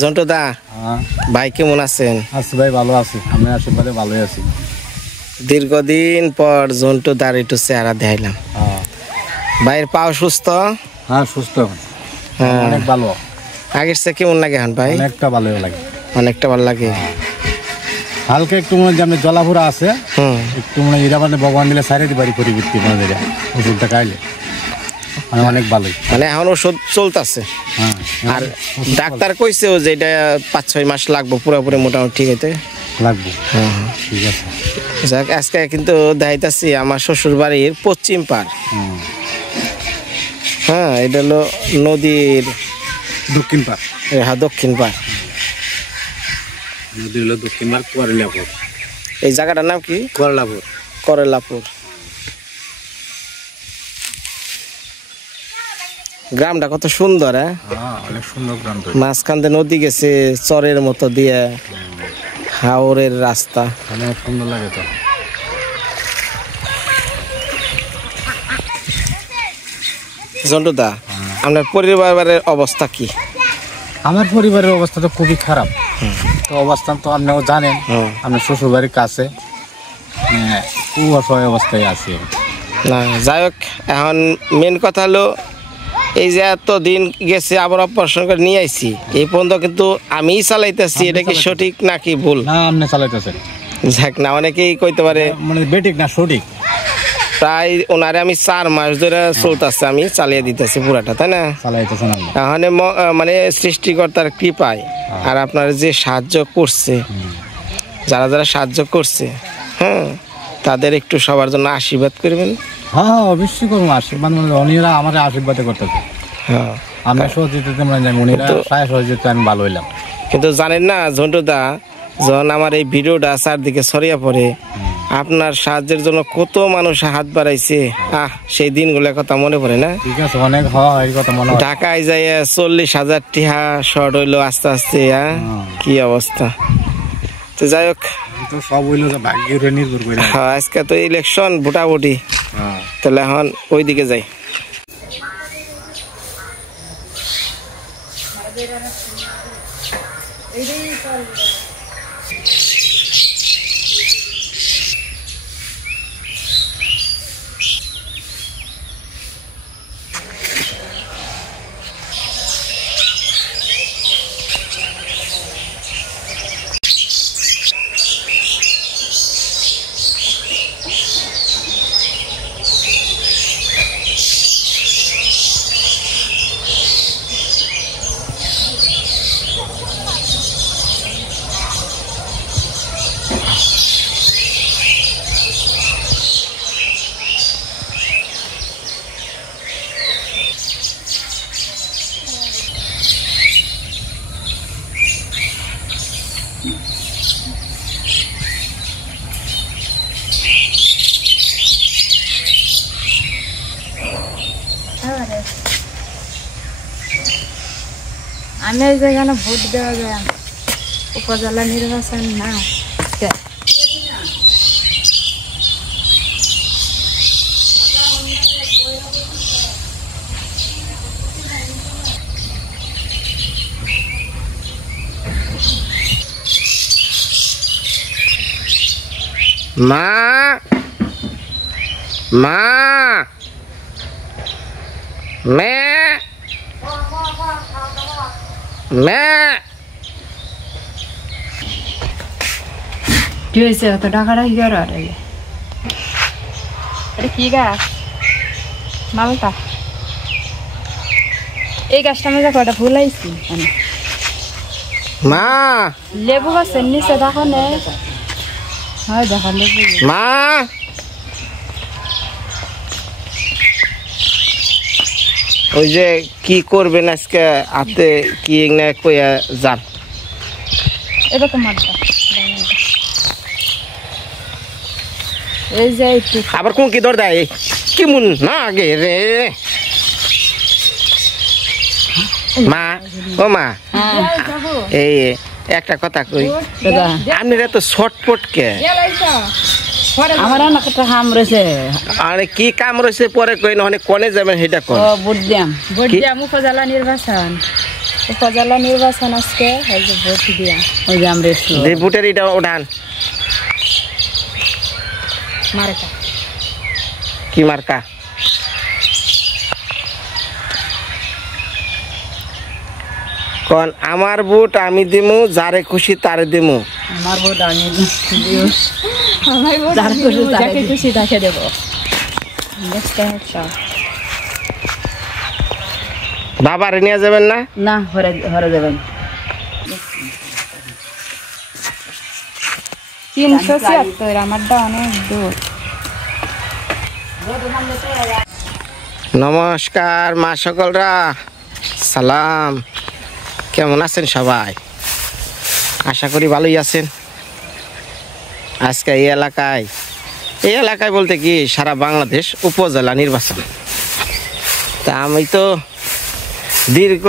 জন্টু দা ভাই কেমন আছেন? আছি ভাই, ভালো আছি। আমি আশীর্বাদে ভালোই আছি। দীর্ঘদিন পর জন্টু দার একটু চেহারা দেখাইলাম। ভাইয়ের পাও সুস্থ? হ্যাঁ, সুস্থ, হ্যাঁ, অনেক ভালো। আগের চেয়ে কেমন লাগে এখন ভাই? অনেকটা ভালো লাগে, অনেকটা ভালো লাগে। হালকা একটু মনে হয় যে জলাভরা আছে, একটু মনে হয় এরা মানে ভগবান দিলে সাইরে দিবারি পরিবৃত্তি মনে হয় ওষুধটা খাইলে মানে অনেক ভালোই। মানে এখন ওষুধ চলতেছে। আর ডাক্তার কইছেও যে এটা 5-6 মাস লাগবে পুরোপুরি মোটামুটি ঠিক হইতে লাগবে। ঠিক আছে। যাক, আজকে কিন্তু দেখাইতেছি আমার শ্বশুর বাড়ির পশ্চিম পাড়। হ্যাঁ, এটা হলো নদীর দক্ষিণ পাড়। হ্যাঁ, দক্ষিণ পাড়। নদী হলো দক্ষিণ পাড়, করলাপুর। এই জায়গাটার নাম কি? করলাপুর। করলাপুর গ্রামটা কত সুন্দর। অনেক সুন্দর গ্রাম। মাঝখান দিয়ে নদী গেছে চরের মতো দিয়ে, হাওরের রাস্তা, অনেক সুন্দর লাগে। তো জন্টু দা, আপনার পরিবারের অবস্থা কি? আমার পরিবারের অবস্থা তো খুবই খারাপ। তো অবস্থান তো আপনিও জানেন, আপনার শ্বশুর বাড়ির কাছে খুব অসহায় অবস্থায় আছি। না যাই হোক, এখন মেন কথা হলো এই যে এত দিন গেছে আবার অপারেশন করে নিয়ে আইছি, এই পর্যন্ত কিন্তু আমিই চালাইতেছি। এটা কি সঠিক নাকি ভুল? না, আপনি চালাইতেছেন। যাক না, অনেকেই কইতে পারে মানে বেঠিক না সঠিক। প্রায় ওনারে আমি 4 মাস ধরে চলতেছে, আমি চালিয়ে দিতেছি পুরাটা, তাই না? চালাইতেছেন এখন মানে সৃষ্টিকর্তার কৃপায় আর আপনার যে সাহায্য করছে, যারা যারা সাহায্য করছে, হ্যাঁ, তাদের একটু সবার জন্য আশীর্বাদ করবেন। হ্যাঁ, অবশ্যই করবো আশীর্বাদ। মানে উনিরা আমার আশীর্বাদ করতেছে। হ্যাঁ, আমরা সহযোগিতা মানে উনিরা সহযোগিতা আমি ভালো হইলাম। কিন্তু জানেন না ঝন্টু দা, যখন আমার এই ভিডিওটা চারদিকে ছড়িয়ে পড়ে, আপনার সাহায্যের জন্য কত মানুষ হাত বাড়াইছে, সেই দিনগুলোর কথা মনে পড়ে না? ঠিক আছে, অনেক কথা মনে হয়। ঢাকায় যাই 40,000 টাকা শর্ট হইলো আস্তে আস্তে। কি অবস্থা। তো যাই হোক, সব হইলো ভাগ্যের নির্ভর করে। হ্যাঁ, আজকে তো ইলেকশন ভোটাভুটি, তাহলে এখন ওইদিকে যাই। আমি এই জায়গায় ভোট দেওয়া যায় উপজেলা নির্বাচন না। মা মা মে মে কি হয়েছে? অত ডাকাডাকি করো? এটা কি গাছ? মালটা। এই গাছটা মধ্যে কটা ফুল আইছি। মা লেবু গাছের নিচে দেখো নে। হয় দেখো লেবু। মা ওই যে কি করবেন আজকে হাতে কি না কইয়া যান। এটা তো মারটা। এই যে একটু আবার কোন কি দর দেয় কেমন না আগে রে মা। ও মা, এই একটা কথা কই, আপনারা তো ছটপট কে? আমার একটা কাম রয়েছে। আরে কি কাম রয়েছে পরে কই, না কনে যাবেন সেটা কর। ভোট দিয়াম উপজেলা নির্বাচন। উপজেলা নির্বাচন আজকে এই যে ভোট দিয়া ওই যে আমরা যে ভোটের এটা ওঠান মার্কা কি মার্কা? কোন আমার ভোট আমি দিমু, যারে খুশি তারে দিমু। আমার ভোট আমি আমার ভোট যার আমি খুশি দেবো, তারে যাকে দিবো। খুশি তাকে দেবো। দেখতে হচ্ছে বাবারে নিয়ে যাবেন না? না হরে দেবেন 376 আমারটা অনেক দূর। নমস্কার মা সকলরা, সালাম। কেমন আছেন সবাই? আশা করি ভালোই আছেন। আজকে এই এলাকায় বলতে কি সারা বাংলাদেশ উপজেলা নির্বাচন। তা আমি তো দীর্ঘ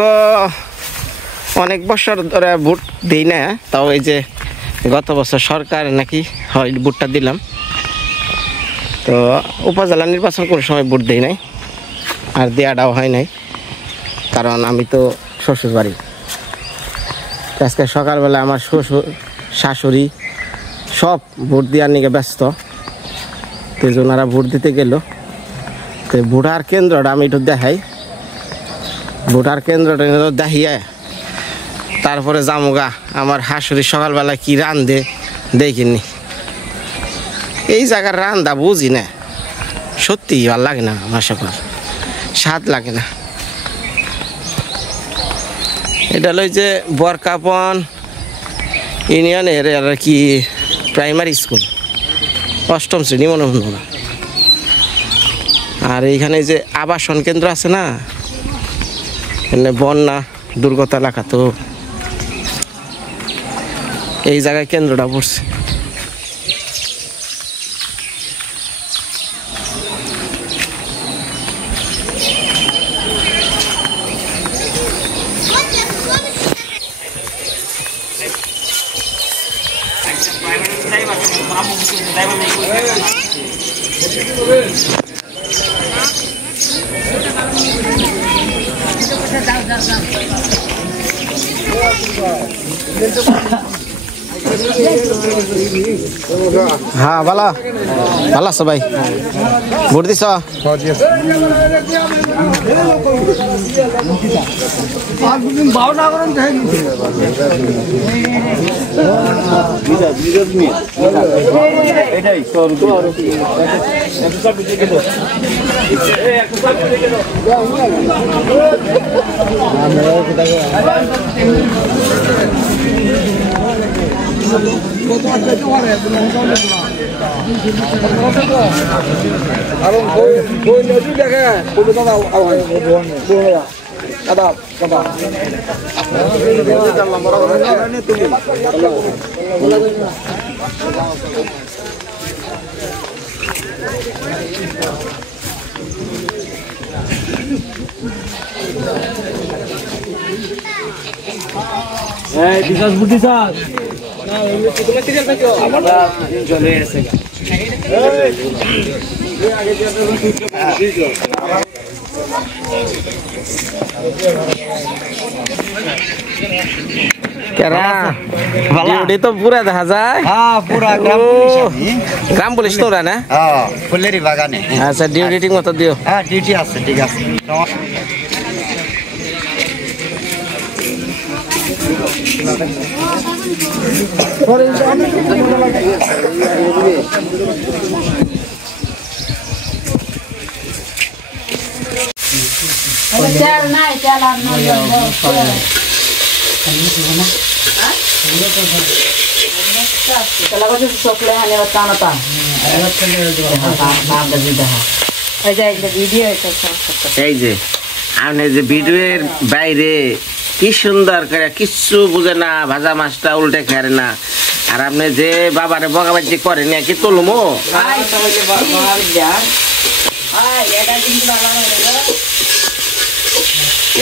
অনেক বছর ধরে ভোট দিই না, তাও এই যে গত বছর সরকার নাকি হয় ভোটটা দিলাম। তো উপজেলা নির্বাচন কোনো সময় ভোট দিই নাই, আর দেওয়াটাও হয় নাই, কারণ আমি তো শ্বশুর বাড়ি। আজকে সকালবেলা আমার শ্বশুর শাশুড়ি সব ভোট দেওয়ার নিয়ে ব্যস্ত, তো ওনারা ভোট দিতে গেল। তো ভোটার কেন্দ্রটা আমি একটু দেখাই, ভোটার কেন্দ্রটা দেখিয়ে তারপরে জামুগা আমার শাশুড়ি সকালবেলা কি রান্ধে দেখিনি। এই জায়গার রান্দা বুঝি না, সত্যি ভালো লাগে না, আমার সকল স্বাদ লাগে না। এটা হলো যে বরকাপন ইউনিয়নের আর কি প্রাইমারি স্কুল, 8ম শ্রেণী মনে হল না। আর এইখানে যে আবাসন কেন্দ্র আছে না, এখানে বন্যা দুর্গত এলাকা, তো এই জায়গায় কেন্দ্রটা পড়ছে। হ্যাঁ ভালো ভালো আছো ভাই? ভোট দিছ? তো পুরা দেখা যায়। গ্রাম পুলিশ তোরা না? ফুলেরি বাগানে। আচ্ছা, ডিউটি ঠিক মতো দিও। হ্যাঁ ডিউটি আছে, ঠিক আছে। তেল নাই, তেল আর নাই। এই যে আপনি যে ভিডিওর বাইরে কি সুন্দর করে কিচ্ছু বুঝে না, ভাজা মাছটা উল্টে খেয়ে না, আর আপনি যে বাবারে বকাবাজি করেন কি তুলমো?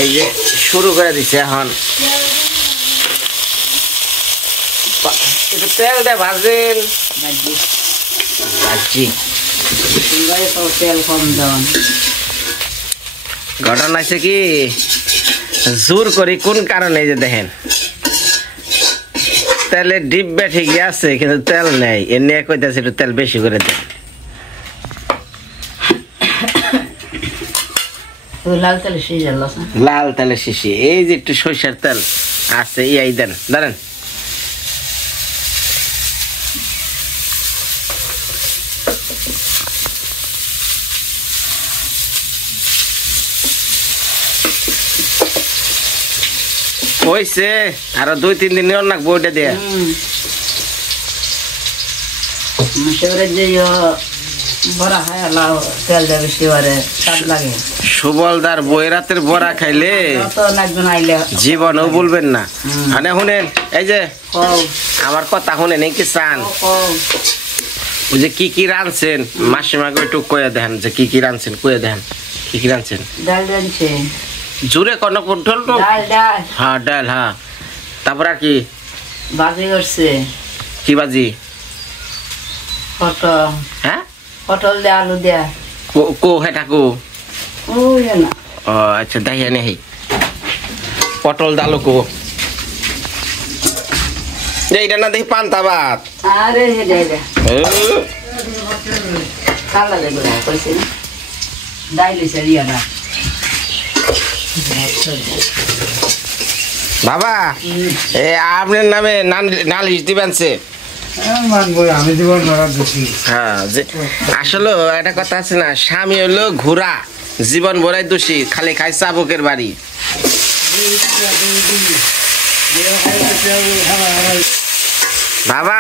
এই যে শুরু করে দিছে এখন। একটু তেল দিয়ে ভাজেন। ভাজি তেল কম দেওয়ান। ঘটনা আছে কি, জোর করি কোন কারণে? এই যে দেখেন তেলের ডিব্বা ঠিকই আছে কিন্তু তেল নেই, এর নিয়ে কইতাছে একটু তেল বেশি করে দেন। লাল তেলের শিশি, এই যে একটু সরিষার তেল আছে, ইয়াই দেন, ধরেন। হইছে, আরো 2-3 দিন নিয়ে নাকবো ওইটা দিয়ে। সুবলদার বই রাতের বড়া খাইলে জীবনও বলবেন না। মানে শুনেন, এই যে আমার কথা শুনেন, এই কি চান? ওই যে কি রাঁধছেন মাসিমাকে একটু কয়ে দেন, যে কি রাঁধছেন কয়ে দেন, কি রাঁধছেন। জোরে কোন কন্ট্রোল তো? হ্যাঁ ডাল, হ্যাঁ। তারপর আর কি বাজি করছে? কি বাজি? পটল। হ্যাঁ, পটল দিয়ে আলু দিয়া। কো হেটা কো? ওই না। ও আচ্ছা, দাইয়া নেই পটল ডালু কো? এইটা না দেখি পান্তা ভাত। আরে হেডা কালা দেখো কইছে না, ডাইলে সেরিয়া না। বাবা আপনার নামে নালিশ দিবেন সে? আমি জীবন হ্যাঁ, আসলে একটা কথা আছে না, স্বামী হলো ঘোড়া, জীবন ভরাই দোষী, খালি খাই চাবুকের বাড়ি। বাবা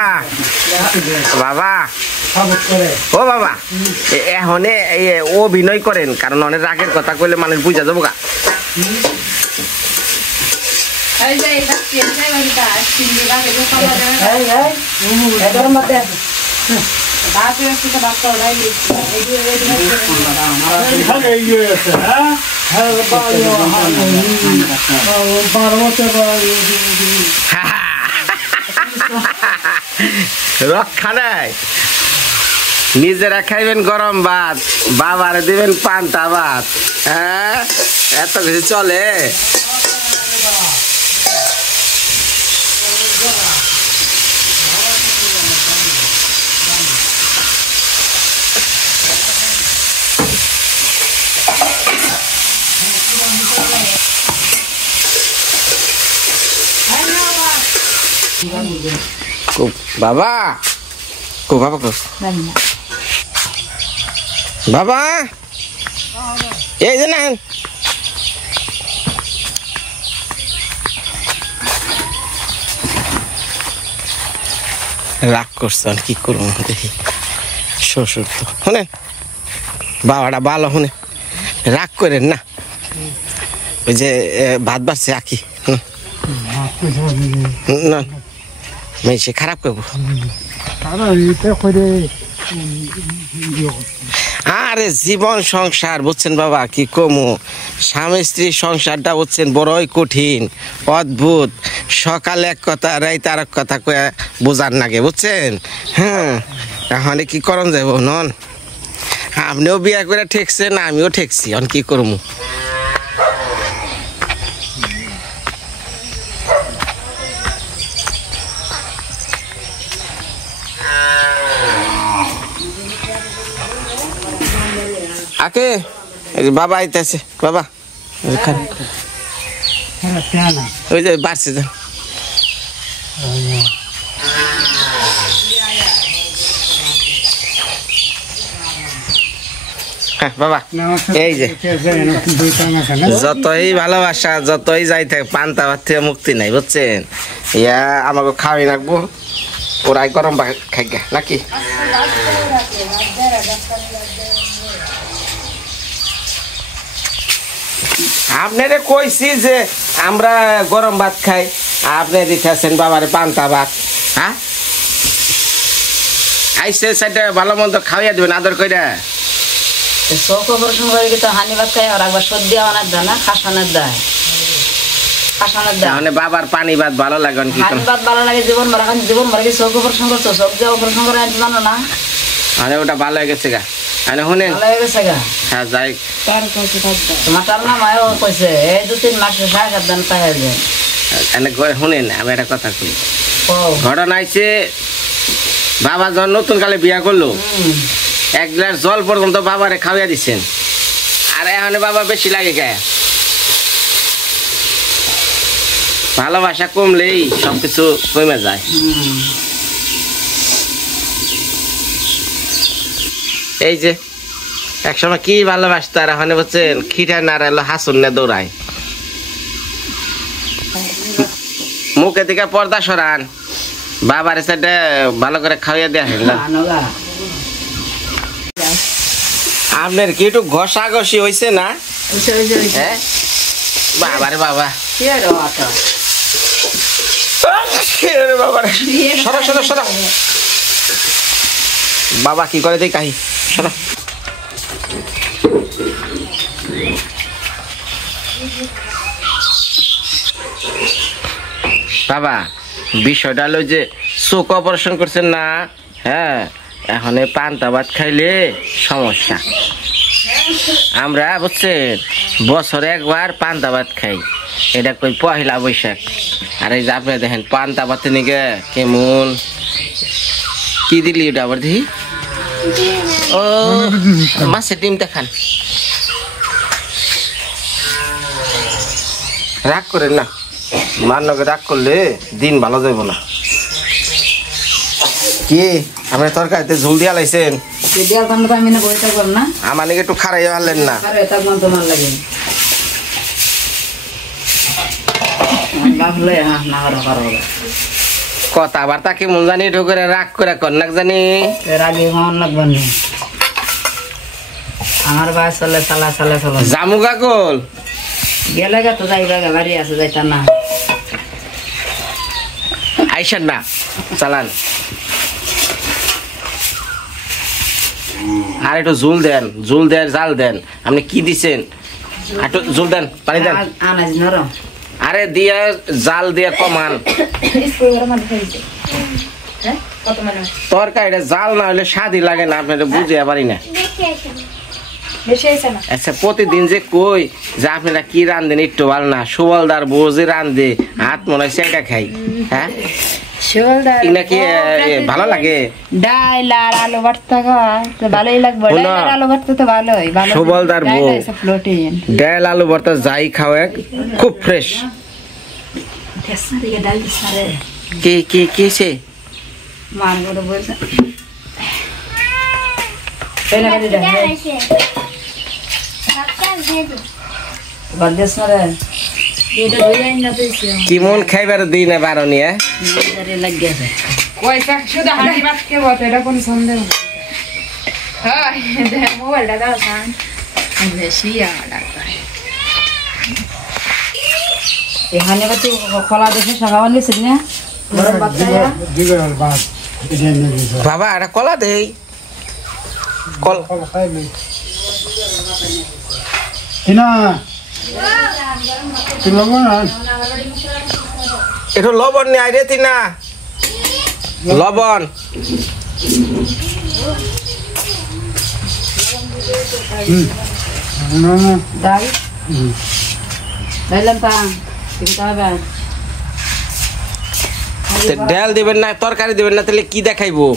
বাবা ও বাবা, এখন অভিনয় করেন, কারণ অনেক রাগের কথা কইলে মানুষ বুঝা যাবো গা। রক্ষা নাই, নিজেরা খাইবেন গরম ভাত, বাবারে দিবেন পান্তা ভাত। হ্যাঁ, এত কিছু চলে? বাবা কো, বাবা কো, বাবা এই যে না, রাগ করছেন, কি করবো দেখি। শ্বশুর তো শুনে, বাবাটা ভালো, শুনে রাগ করেন না। ওই যে ভাত বাড়ছে আঁকি না, সে খারাপ করবো। আরে জীবন সংসার বুঝছেন বাবা, কি কমু, স্বামী স্ত্রীর সংসারটা বুঝছেন বড়ই কঠিন, অদ্ভুত। সকালে এক কথা, রাইতে আর এক কথা কয়ে বোঝার নাগে, বুঝছেন। হ্যাঁ, তাহলে কি করন যাবো নন? আপনিও বিয়ে করে ঠেকছেন, আমিও ঠেকছি, এখন কি করবো। আকে বাবা আইতেছে, বাবা ওই যে বাড়ছে যান। হ্যাঁ বাবা, এই যে যতই ভালোবাসা, যতই যাই থাকে, পান্তা ভাত থেকে মুক্তি নাই, বুঝছেন। ইয়া আমাকে খাওয়াই রাখবো, ওরাই গরম ভাত খাই নাকি। আপনারে কইছি যে আমরা গরম ভাত খাই, আপনি দিতেছেন বাবারে পান্তা ভাত। হ্যাঁ, আইসে সেটা ভালো মন্দ খাওয়াইয়া দেবেন আদর কইরা। শোক অপারেশন করে তো হানি ভাত খাই, আর একবার সর্দি আনার দেয় না, খাসানের দেয়, খাসানের দেয়। মানে বাবার পানি ভাত ভালো লাগে, হানি ভাত ভালো লাগে জীবন ভরা, জীবন ভরা কি শোক অপারেশন করছো, শোক যে অপারেশন করে আনতে জানো না। মানে ওটা ভালো হয়ে গেছে গা। আরে শুনেন ভালো হয়ে গেছে গা হ্যাঁ যাই তার কাছে থাকবে তোমার তার নাম আয়ও কইছে এই 2-3 মাসে 7,000 দান পাওয়া যায় এনে শুনেন আমি একটা কথা কই ও ঘটনা আইছে বাবা যখন নতুন কালে বিয়া করলো এক গ্লাস জল পর্যন্ত বাবারে খাওয়াইয়া দিচ্ছেন আর এখন বাবা বেশি লাগে কে ভালোবাসা কমলেই সবকিছু কমে যায় এই যে একসময় কি ভালোবাসতো আর এখন বলছেন খিটা নাড়াইলো হাসুন না দৌড়ায় মুখে দিকে পর্দা সরান বাবার সাথে ভালো করে খাওয়াইয়া দেয়া হয় না আনোগা আপনার কি একটু ঘষাঘষি হয়েছে না ওই হ্যাঁ বাবারে বাবা কি আর আটা বাবারে সরো সরো সরো বাবা কি করে দেই কাহি সরো বাবা বিষয়টা হলো যে চোখ অপারেশন করছেন না হ্যাঁ এখন পান্তা ভাত খাইলে সমস্যা আমরা বুঝছেন বছরে একবার পান্তা ভাত খাই এটা কই পহেলা বৈশাখ আর এই যে আপনি দেখেন পান্তা ভাতের নিকে কেমন কি দিলি ওটা আবার দেখি ও মাছের ডিম দেখান রাগ করেন না মান্নকে রাগ করলে দিন ভালো যাইব না কি আপনি তরকারিতে ঝুল দিয়া লাইছেন দেওয়ার কারণে তো আমি না বই থাকলাম না আমার নাকি একটু খারাই পারলেন না আরে থাকলাম তোমার লাগে ভাবলে হ্যাঁ না করা পারবো কথাবার্তা কেমন জানি ঢুকে রাগ করে কন্যাক জানি এর আগে মন লাগবে না আমার বাস চলে চালা চালা চলো জামু কাকল গেলে গা তো যাইবা গা বাড়ি আছে যাইতা না আইসেন না চালান আর একটু ঝুল দেন জাল দেন আপনি কি দিছেন একটু ঝুল দেন পানি দেন আনাজ নরম আরে দিয়ে জাল দিয়ে কমান স্কুল ঘরে মধ্যে খাইছে হ্যাঁ কত মানে তরকারিটা জাল না হলে স্বাদই লাগে না আপনি বুঝিয়ে পারি না বেশি হয়েছে না আচ্ছা প্রতিদিন যে কই যে আপনারা কি রান্ধেন একটু ভালো না সুবলদার বউ যে রান্ধে হাত মনে হয় সেটা খাই হ্যাঁ শিবলদার নাকি ভালো লাগে ডাল আর আলু ভর্তা খাওয়া তো ভালোই লাগবে শোনো, ডাল আর আলু ভর্তা তো ভালোই ভালো সুবলদার বউ। প্রোটিন ডাল আলু ভর্তা যাই খাওয়া খুব ফ্রেশ দিকে ডাল সারে কি কি কিছে মান করে বলছে এই না গাড়ি ডাল বাদেশ মারে এটা হইয়াই না পেছে কিমন খাইবার দিই না বারো নিয়ে নজরে লাগিয়েছে কয়টা শুধু হাঁড়ি ভাত কে বলতো এটা কোন সন্দেহ হ্যাঁ মোবাইলটা দাও সান বেশি ডাক্তার এখানে বাতি কলা দেখে সকাল নিয়েছিল না গরম ভাত খাইয়া বাবা এটা কলা দেই কল একটু লবণ নিয়ে আইরে তিনা লবণ ডাল ডাইলাম তা কিন্তু হবে ডাল দিবেন না তরকারি দিবেন না তাহলে কি দেখাইবো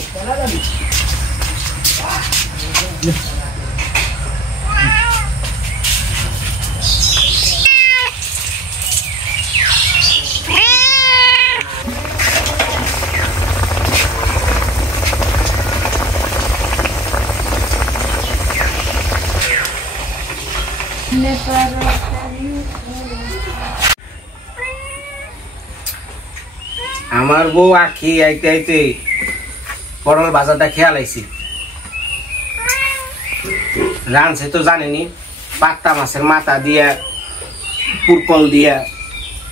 আমার বউ আখি আইতে আইতে পটল বাজারটা খেয়াল আইছি রাঁধছে তো জানেনি পাত্তা মাছের মাথা দিয়া পুরকল দিয়া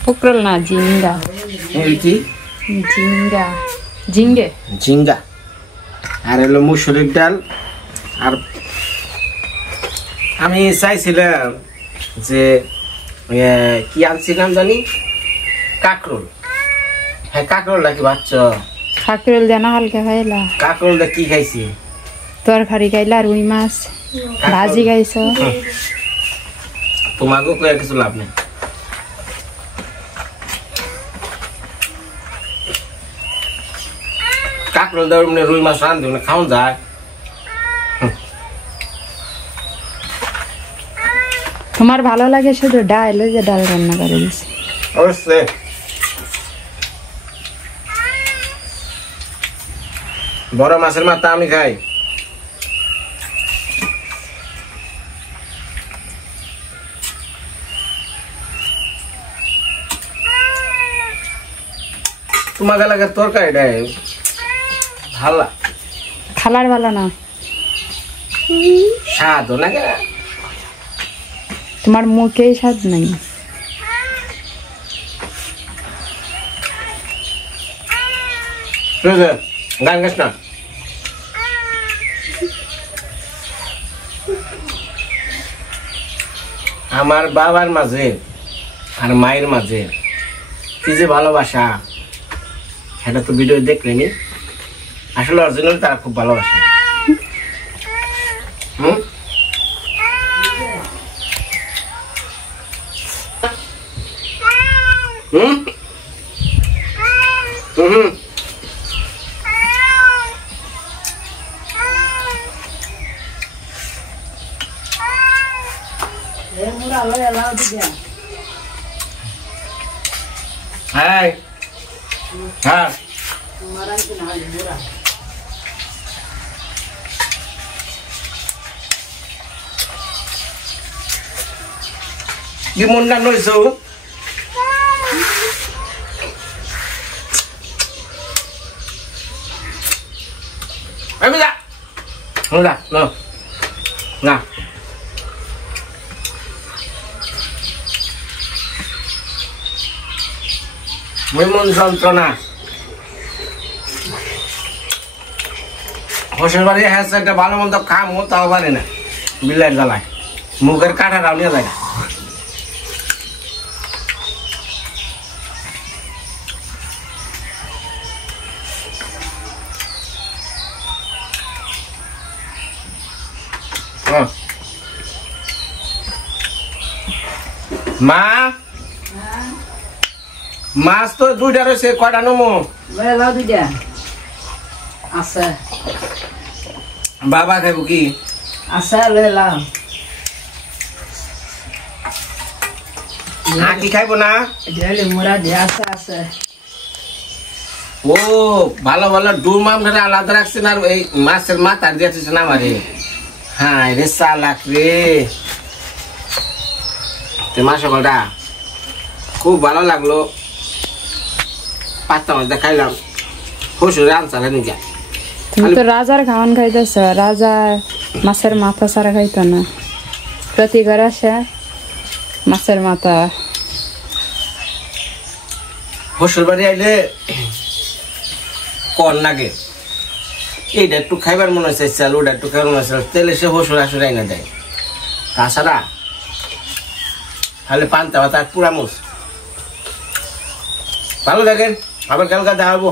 পুকরল না জিঙ্গা এই কি জিঙ্গা জিঙ্গে ঝিঙ্গা আর হলো মুসুরির ডাল আর আমি চাইছিলাম যে কি আনছিলাম জানি কাকরোল হ্যাঁ কাকরোল নাকি বাচ্চা কাকরল দেনা হালকা খাইলা কাকরোলটা কি খাইছি তরকারি খাইলা রুই মাছ ভাজি খাইছো তোমাকেও কয়ে কিছু লাভ নেই। কাকরোল দেওয়ার মানে রুই মাছ রান্ধি মানে খাওয়া যায়। তোমার ভালো লাগে শুধু ডাল, ওই যে ডাল রান্না করে দিছি। অবশ্যই বড় মাছের মাথা আমি খাই। তোমার এলাকার তরকারিটা ভালো, খালার ভালো না, স্বাদ না কেন? তোমার মুখেই স্বাদ নাই। গান গাছ না, আমার বাবার মাঝে আর মায়ের মাঝে কি যে ভালোবাসা, সেটা তো ভিডিও দেখলেনি। আসলে অরিজিনাল তারা খুব ভালোবাসে। হুম হুম হুম হ্যাঁ হ্যাঁ কি মন গান হয়েছ? না মন যন্ত্রণা হোসেন বাড়ি হ্যাঁ একটা ভালো মন্দ খামো তাও পারে না, বিলের জ্বালায় মুখের কাটা রাউনিয়া যায় না। মা মাছ তো দুইটা রয়েছে, কয়টা নমো? দুইটা আছে। বাবা খাইব কি? আছে লাও। কি খাইব না? মুড়া দিয়ে আছে আছে। ও ভালো ভালো ডুম আমরা আলাদা রাখছেন আর এই মাছের মাথা দিয়েছিস না আমারে। হ্যাঁ রে চালাক রে, মাসামালটা খুব ভালো লাগলো। পাঁচটা মাছ খাইলাম, শ্বশুরে আনসালে নিজে। তুমি তো রাজার খাওয়ান খাইতেছ, রাজা মাছের মাথা ছাড়া খাইতো না। প্রতি ঘর আসে মাছের মাথা। শ্বশুর বাড়ি আইলে কর লাগে এইটা একটু খাইবার মনে হচ্ছে, চাল ওটা একটু খাইবার মনে হচ্ছে, তেলে সে শ্বশুর আসলে আইনা দেয়। তাছাড়া তাহলে পান্তা ভাত আর পুরা মুস। ভালো থাকেন, আবার কালকে দেখাবো।